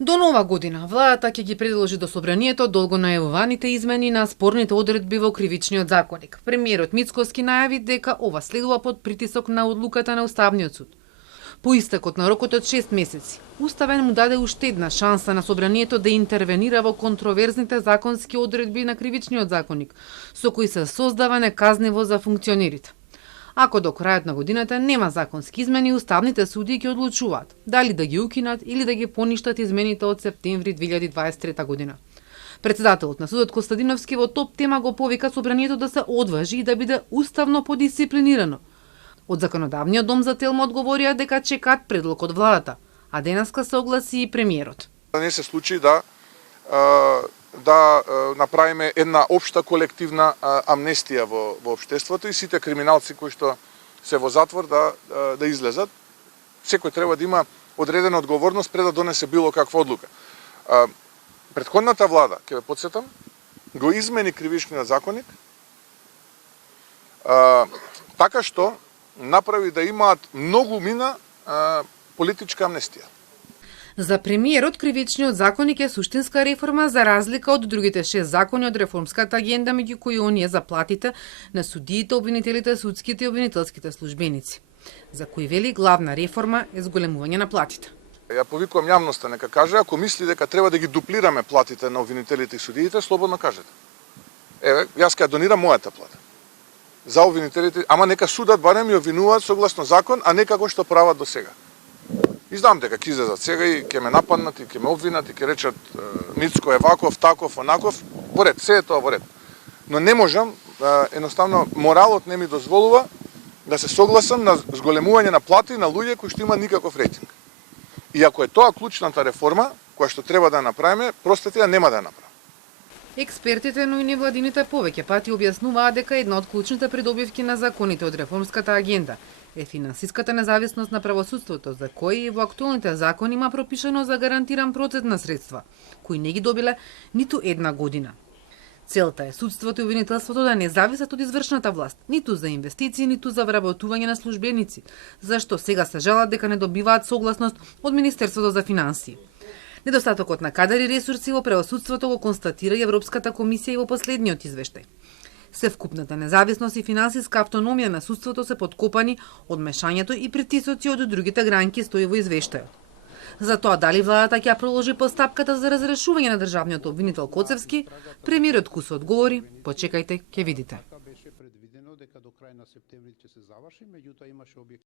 До нова година, владата ќе ги предложи до собранието долго најавуваните измени на спорните одредби во кривичниот законник. Премиерот Мицкоски најави дека ова следува под притисок на одлуката на Уставниот суд. По истекот на рокот од 6 месеци, Уставен му даде уште една шанса на собранието да интервенира во контроверзните законски одредби на кривичниот законник, со кои се создава неказниво за функционерите. Ако до крајот на годината нема законски измени, уставните суди ќе одлучуваат дали да ги укинат или да ги поништат измените од септември 2023 година. Председателот на судот Костадиновски во топ тема го повика собранието да се одважи и да биде уставно подисциплинирано. Од законодавниот дом за Телма одговорија дека чекаат предлог од владата, а денеска се огласи и премиерот. Да не се случи да направиме една општа колективна амнестија во општеството и сите криминалци кои што се во затвор да излезат. Секој треба да има одредена одговорност пред да донесе било каква одлука. Претходната влада, ќе ве потсетам, го измени кривичниот законник така што направи да имаат многу мина политичка амнестија. За премиерот, кривичниот законник е суштинска реформа за разлика од другите 6 закони од реформската агенда, меѓу кои оние за платите на судиите, обвинителите, судските и обвинителските службеници, за кои вели главна реформа е зголемување на платите. Ја повикувам јавноста, нека каже, ако мисли дека треба да ги дуплираме платите на обвинителите и судиите, слободно кажете. Еве, јас ќе донирам мојата плата. За обвинителите, ама нека судат барем ја обвинуваат согласно закон, а не како што прават до сега. И знам дека ќе излезат сега и ќе ме нападнат и ќе ме обвинат и ќе речат Мицко е ваков, таков, онаков. Во ред, се е тоа во ред. Но не можам, едноставно моралот не ми дозволува да се согласам на зголемување на плати на луѓе кои што има никаков рейтинг. И ако е тоа клучната реформа која што треба да направиме, простете ја нема да ја направиме. Експертите, но и невладините повеќе пати објаснуваат дека една од клучните придобивки на законите од реформската агенда е финансиската независност на правосудството, за кои во актуелните закони има пропишано за гарантиран процент на средства, кои не ги добиле ниту една година. Целта е судството и обвинителството да не зависат од извршната власт, ниту за инвестиции, ниту за вработување на службеници, зашто сега се жалат дека не добиваат согласност од Министерството за финансии. Недостатокот на кадри и ресурси во правосудството го констатира и Европската комисија и во последниот извештај. Севкупната независност и финансиска автономија на судството се подкопани од мешањето и притисоци од другите гранки, стои во извештајот. За тоа дали владата ќе продолжи постапката за разрешување на државниот обвинител Коцевски, премиерот Кусо одговори: почекајте, ќе видите.